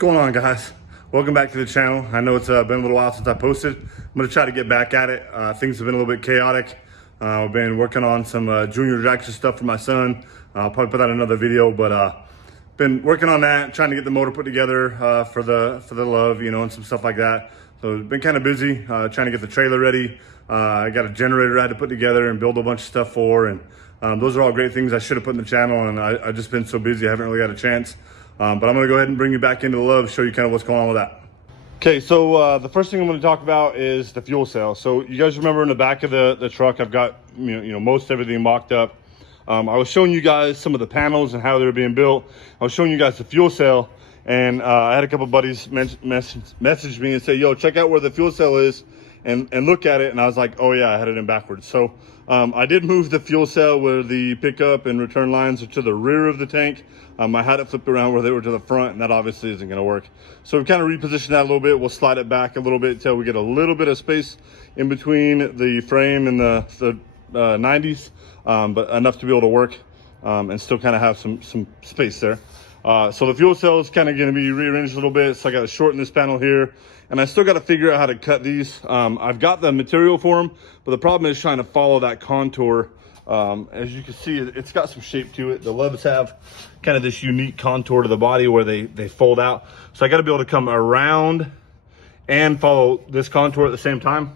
going on, guys? Welcome back to the channel. I know it's been a little while since I posted. I'm gonna try to get back at it. Things have been a little bit chaotic. I've been working on some junior reaction stuff for my son. I'll probably put out another video, but been working on that, trying to get the motor put together for the LUV, you know, and some stuff like that. So it's been kind of busy trying to get the trailer ready. I got a generator I had to put together and build a bunch of stuff for, and those are all great things I should have put in the channel, and I've just been so busy I haven't really got a chance. But I'm gonna go ahead and bring you back into the LUV, show you kind of what's going on with that. Okay, so the first thing I'm gonna talk about is the fuel cell. So you guys remember in the back of the truck, I've got you know most everything mocked up. I was showing you guys some of the panels and how they're being built. I was showing you guys the fuel cell, and I had a couple buddies message me and say, yo, check out where the fuel cell is and look at it. And I was like, oh yeah, I had it in backwards. So I did move the fuel cell where the pickup and return lines are to the rear of the tank. I had it flipped around where they were to the front, and that obviously isn't gonna work. So we've kind of repositioned that a little bit. We'll slide it back a little bit until we get a little bit of space in between the frame and the 90s, but enough to be able to work and still kind of have some space there. So the fuel cell is kind of going to be rearranged a little bit. So I got to shorten this panel here, and I still got to figure out how to cut these. I've got the material for them, but the problem is trying to follow that contour. As you can see, it's got some shape to it. The LUVs have kind of this unique contour to the body where they fold out. So I got to be able to come around and follow this contour at the same time.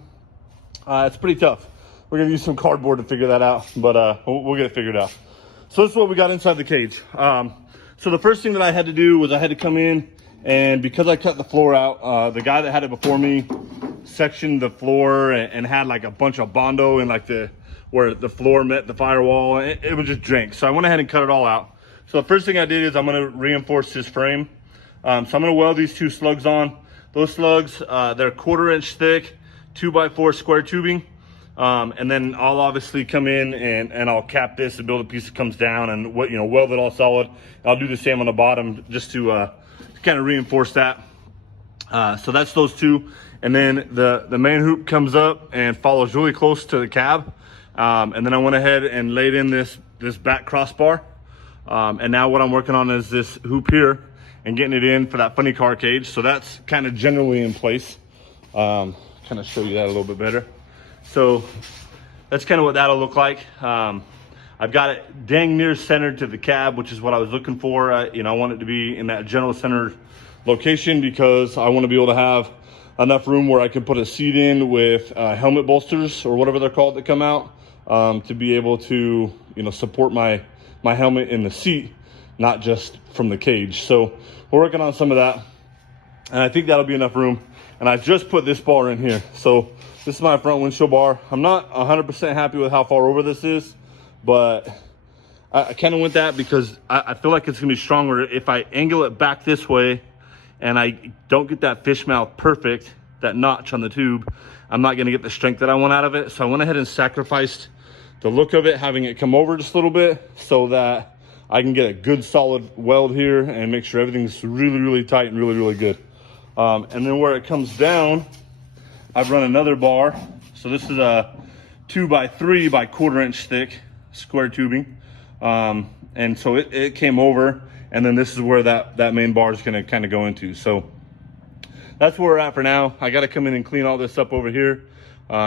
It's pretty tough. We're gonna use some cardboard to figure that out, but we'll get it figured out. So this is what we got inside the cage. So the first thing that I had to do was I had to come in, and because I cut the floor out, the guy that had it before me sectioned the floor and had like a bunch of Bondo and like where the floor met the firewall. It was just jank. So I went ahead and cut it all out. So the first thing I did is I'm gonna reinforce this frame. So I'm gonna weld these two slugs on. Those slugs, they're 1/4 inch thick, 2x4 square tubing. And then I'll obviously come in and I'll cap this and build a piece that comes down and weld it all solid. I'll do the same on the bottom just to kind of reinforce that. So that's those two. And then the main hoop comes up and follows really close to the cab. And then I went ahead and laid in this back crossbar. And now what I'm working on is this hoop here and getting it in for that funny car cage. So that's kind of generally in place. Kind of show you that a little bit better. So that's kind of what that'll look like. I've got it dang near centered to the cab, which is what I was looking for. I want it to be in that general center location because I want to be able to have enough room where I can put a seat in with helmet bolsters or whatever they're called that come out to be able to support my helmet in the seat, not just from the cage. So we're working on some of that, and I think that'll be enough room. And I just put this bar in here. So this is my front windshield bar. I'm not 100% happy with how far over this is, but I kind of went that because I feel like it's gonna be stronger if I angle it back this way and I don't get that fish mouth perfect, that notch on the tube. I'm not gonna get the strength that I want out of it. So I went ahead and sacrificed the look of it, having it come over just a little bit so that I can get a good solid weld here and make sure everything's really, really tight and really, really good. And then where it comes down, I've run another bar. So this is a 2x3 by 1/4 inch thick square tubing. And so it came over, and then this is where that main bar is gonna kind of go into. So that's where we're at for now. I gotta come in and clean all this up over here,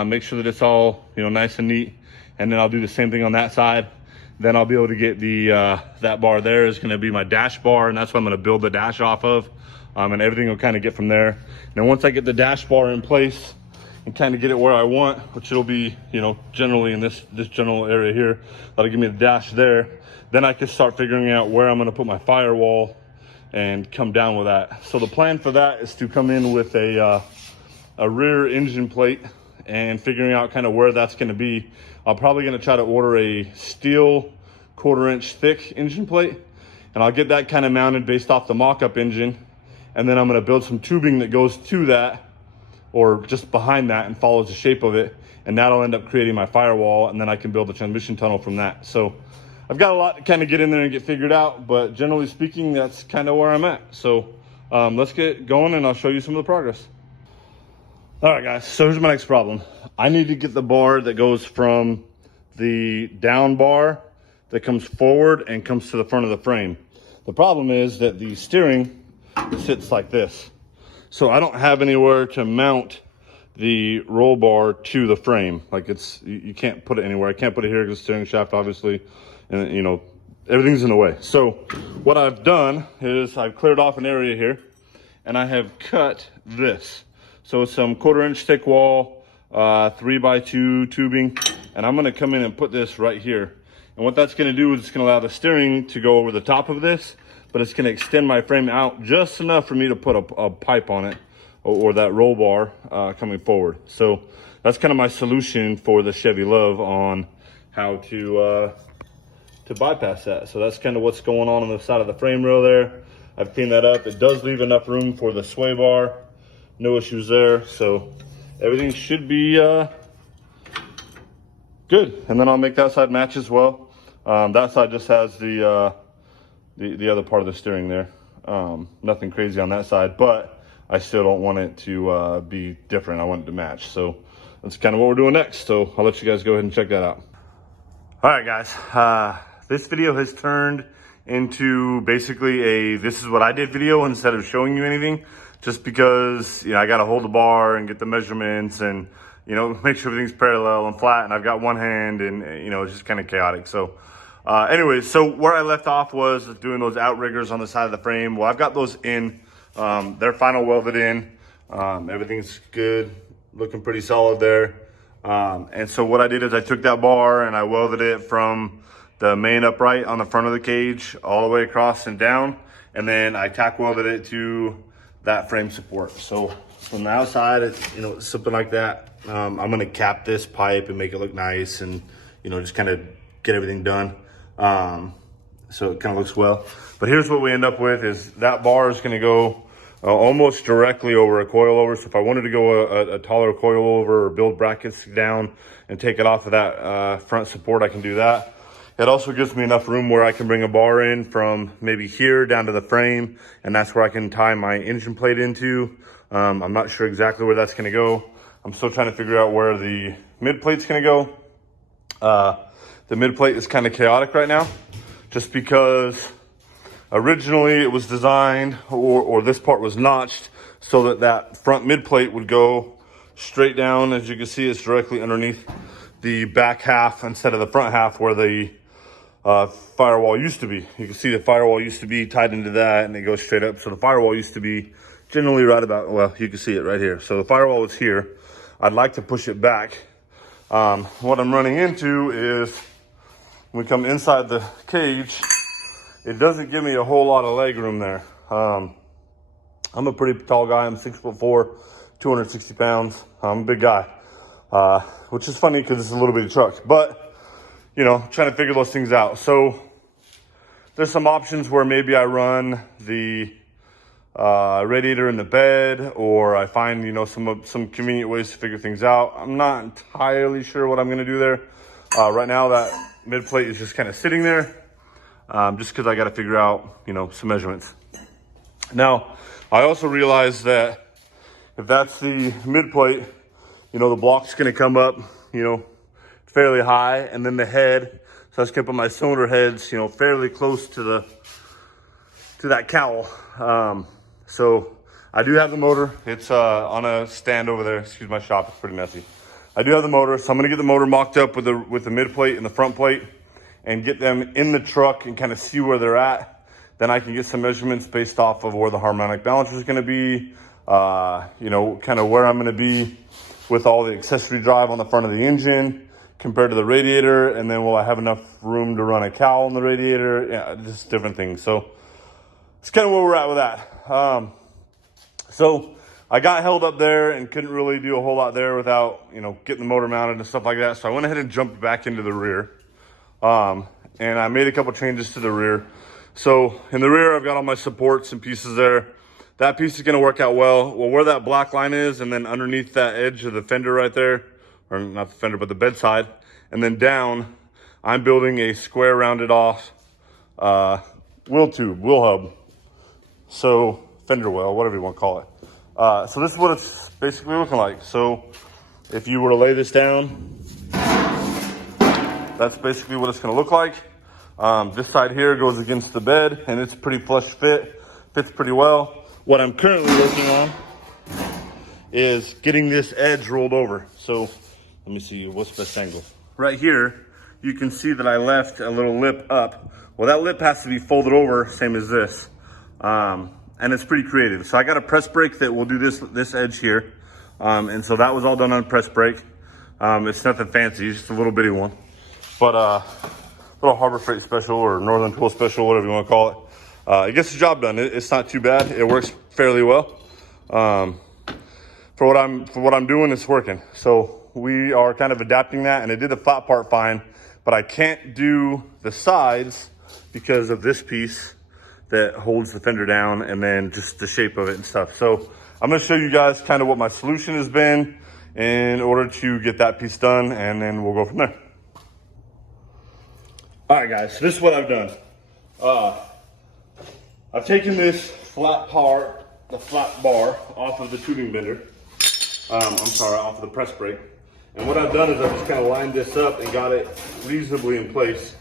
make sure that it's all nice and neat. And then I'll do the same thing on that side. Then I'll be able to get that bar there is gonna be my dash bar, and that's what I'm gonna build the dash off of. And everything will kind of get from there. And once I get the dash bar in place and kind of get it where I want, which it'll be, generally in this general area here, that'll give me the dash there. Then I can start figuring out where I'm gonna put my firewall and come down with that. So the plan for that is to come in with a rear engine plate and figuring out kind of where that's gonna be. I'm probably gonna try to order a steel 1/4 inch thick engine plate, and I'll get that kind of mounted based off the mock-up engine. And then I'm gonna build some tubing that goes to that or just behind that and follows the shape of it. And that'll end up creating my firewall, and then I can build the transmission tunnel from that. So I've got a lot to kind of get in there and get figured out, but generally speaking, that's kind of where I'm at. So let's get going and I'll show you some of the progress. All right, guys, so here's my next problem. I need to get the bar that goes from the down bar that comes forward and comes to the front of the frame. The problem is that the steering sits like this. So I don't have anywhere to mount the roll bar to the frame. Like you can't put it anywhere. I can't put it here because the steering shaft, obviously, and you know, everything's in the way. So what I've done is I've cleared off an area here and I have cut this. So it's some 1/4 inch thick wall, 3x2 tubing, and I'm gonna come in and put this right here. And what that's gonna do is it's gonna allow the steering to go over the top of this, but it's gonna extend my frame out just enough for me to put a pipe on it, or that roll bar coming forward. So that's kind of my solution for the Chevy LUV on how to bypass that. So that's kind of what's going on the side of the frame rail there. I've cleaned that up. It does leave enough room for the sway bar. No issues there. So everything should be good. And then I'll make that side match as well. That side just has the other part of the steering there. Nothing crazy on that side, but I still don't want it to be different. I want it to match. So that's kind of what we're doing next. So I'll let you guys go ahead and check that out. All right, guys. This video has turned into basically a this is what I did video instead of showing you anything, just because, you know, I got to hold the bar and get the measurements and, you know, make sure everything's parallel and flat, and I've got one hand, and, you know, it's just kind of chaotic. So anyways, so where I left off was doing those outriggers on the side of the frame. Well, I've got those in. They're final welded in. Everything's good, looking pretty solid there. And so what I did is I took that bar and I welded it from the main upright on the front of the cage all the way across and down. And then I tack welded it to that frame support. So from the outside, it's, you know, something like that. I'm going to cap this pipe and make it look nice and, you know, just kind of get everything done. So it kind of looks well. But here's what we end up with is that bar is going to go almost directly over a coilover. So if I wanted to go a taller coilover or build brackets down and take it off of that front support, I can do that. It also gives me enough room where I can bring a bar in from maybe here down to the frame, and that's where I can tie my engine plate into. I'm not sure exactly where that's gonna go. I'm still trying to figure out where the mid plate's gonna go. The mid plate is kind of chaotic right now, just because originally it was designed, or this part was notched so that that front mid plate would go straight down. As you can see, it's directly underneath the back half instead of the front half where the firewall used to be. You can see the firewall used to be tied into that and it goes straight up. So the firewall used to be generally right about, well, you can see it right here. So the firewall is here. I'd like to push it back. What I'm running into is when we come inside the cage, it doesn't give me a whole lot of leg room there. I'm a pretty tall guy. I'm 6'4", 260 pounds. I'm a big guy, which is funny because it's a little bitty truck, but you know, trying to figure those things out. So there's some options where maybe I run the radiator in the bed, or I find, you know, some convenient ways to figure things out. I'm not entirely sure what I'm gonna do there. Right now that mid plate is just kind of sitting there, just because I got to figure out, you know, some measurements. Now, I also realized that if that's the mid plate, you know, the block's gonna come up, you know, fairly high, and then the head, so I was gonna put my cylinder heads, you know, fairly close to that cowl. So I do have the motor. It's on a stand over there. Excuse my shop, it's pretty messy. I do have the motor, so I'm gonna get the motor mocked up with the mid plate and the front plate and get them in the truck and kind of see where they're at. Then I can get some measurements based off of where the harmonic balancer is gonna be, you know, kind of where I'm gonna be with all the accessory drive on the front of the engine compared to the radiator, and then will I have enough room to run a cowl on the radiator? Yeah, just different things. So it's kind of where we're at with that. So I got held up there and couldn't really do a whole lot there without, you know, getting the motor mounted and stuff like that. So I went ahead and jumped back into the rear. And I made a couple changes to the rear. So in the rear, I've got all my supports and pieces there. That piece is gonna work out well. Well, where that black line is, and then underneath that edge of the fender right there, or not the fender, but the bedside, and then down, I'm building a square rounded off wheel hub. So fender well, whatever you want to call it. So this is what it's basically looking like. So if you were to lay this down, that's basically what it's going to look like. This side here goes against the bed, and it's pretty flush fit, fits pretty well. what I'm currently working on is getting this edge rolled over. So let me see, what's the best angle? Right here, you can see that I left a little lip up. Well, that lip has to be folded over, same as this. And it's pretty creative. So I got a press brake that will do this edge here. And so that was all done on press brake. It's nothing fancy, it's just a little bitty one. But little Harbor Freight special or Northern Tool special, whatever you want to call it. It gets the job done. It's not too bad. It works fairly well. For what I'm doing, it's working. So we are kind of adapting that, and it did the flat part fine, but I can't do the sides because of this piece that holds the fender down, and then just the shape of it and stuff. So I'm gonna show you guys kind of what my solution has been in order to get that piece done, and then we'll go from there. All right, guys, so this is what I've done. I've taken this flat part, the flat bar, off of the tubing bender. Off of the press brake. And what I've done is I've just kind of lined this up and got it reasonably in place.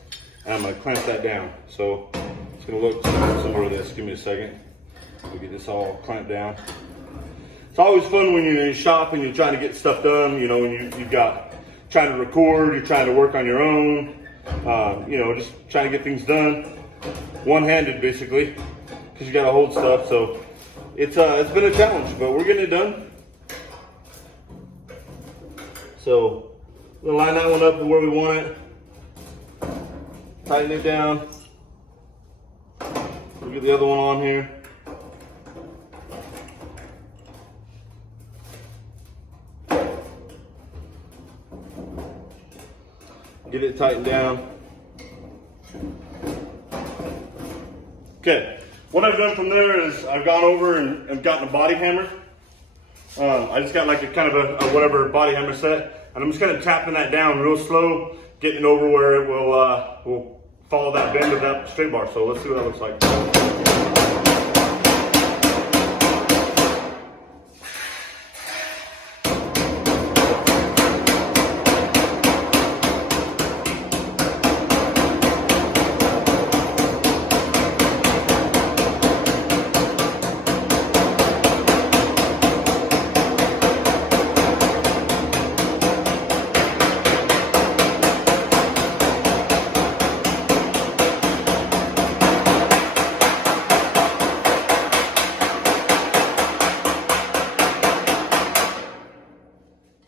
And I'm gonna clamp that down. So it's gonna look similar to this. Give me a second. We'll get this all clamped down. It's always fun when you're in a shop and you're trying to get stuff done. You know, when you've got trying to record, you're trying to work on your own. You know, just trying to get things done one-handed, basically, because you got to hold stuff. So it's been a challenge, but we're getting it done. So we'll line that one up to where we want it. Tighten it down. We'll get the other one on here. Get it tightened down. Okay, what I've done from there is I've gone over and I've gotten a body hammer. I just got like a kind of a whatever body hammer set, and I'm just kind of tapping that down real slow, getting it over where it will follow that bend of that straight bar. So let's see what that looks like.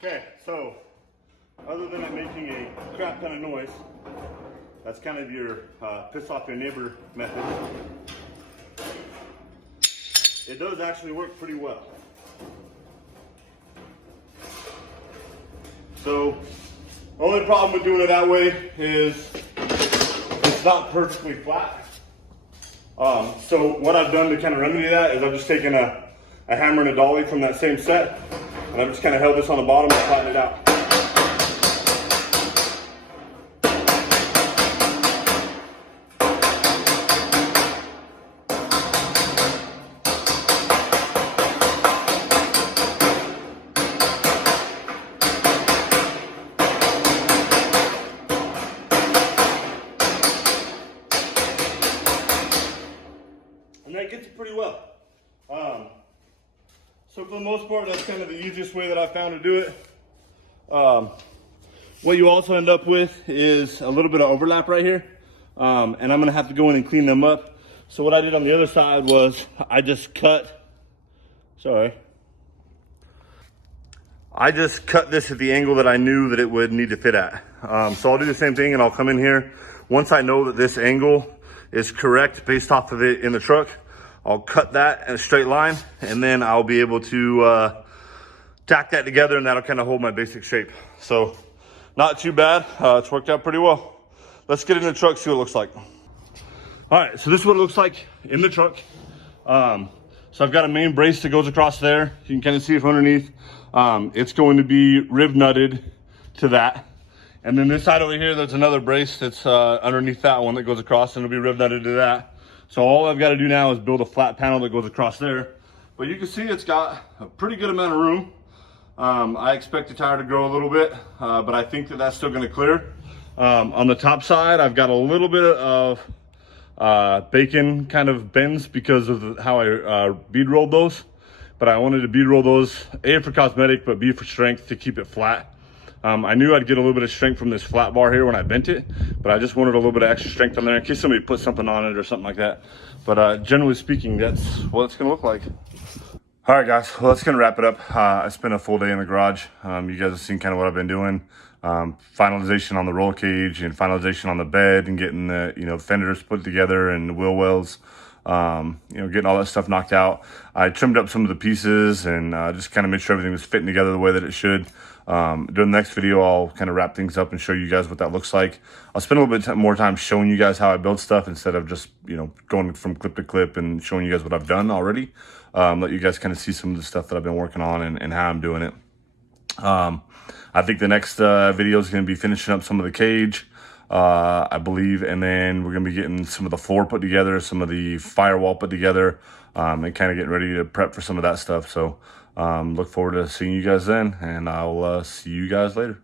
Okay, so other than it making a crap ton of noise, that's kind of your piss off your neighbor method. It does actually work pretty well. So the only problem with doing it that way is it's not perfectly flat. So what I've done to kind of remedy that is I've just taken a hammer and a dolly from that same set, and I've just kind of held this on the bottom and flattened it out. And that gets it pretty well. So for the most part, that's kind of the easiest way that I found to do it. What you also end up with is a little bit of overlap right here. And I'm gonna have to go in and clean them up. So what I did on the other side was I just cut this at the angle that I knew that it would need to fit at. So I'll do the same thing, and I'll come in here. Once I know that this angle is correct based off of it in the truck, I'll cut that in a straight line, and then I'll be able to tack that together, and that'll kind of hold my basic shape. So not too bad. It's worked out pretty well. Let's get in the truck, see what it looks like. All right, so this is what it looks like in the truck. So I've got a main brace that goes across there. You can kind of see it from underneath. It's going to be rib nutted to that. And then this side over here, there's another brace that's underneath that one that goes across, and it'll be rib nutted to that. So all I've got to do now is build a flat panel that goes across there. But you can see it's got a pretty good amount of room. I expect the tire to grow a little bit, but I think that that's still going to clear. On the top side, I've got a little bit of bacon kind of bends because of how I bead rolled those. But I wanted to bead roll those, A, for cosmetic, but B, for strength, to keep it flat. I knew I'd get a little bit of strength from this flat bar here when I bent it, but I just wanted a little bit of extra strength on there in case somebody put something on it or something like that. But generally speaking, that's what it's gonna look like. All right, guys, well, that's gonna wrap it up. I spent a full day in the garage. You guys have seen kind of what I've been doing. Finalization on the roll cage and finalization on the bed and getting the, fenders put together and the wheel wells. Getting all that stuff knocked out. I trimmed up some of the pieces and just kind of made sure everything was fitting together the way that it should. During the next video, I'll kind of wrap things up and show you guys what that looks like. I'll spend a little bit more time showing you guys how I build stuff instead of just, going from clip to clip and showing you guys what I've done already. Let you guys kind of see some of the stuff that I've been working on and how I'm doing it. I think the next video is going to be finishing up some of the cage. I believe, and then we're gonna be getting some of the floor put together, some of the firewall put together, and kind of getting ready to prep for some of that stuff. So look forward to seeing you guys then, and I'll see you guys later.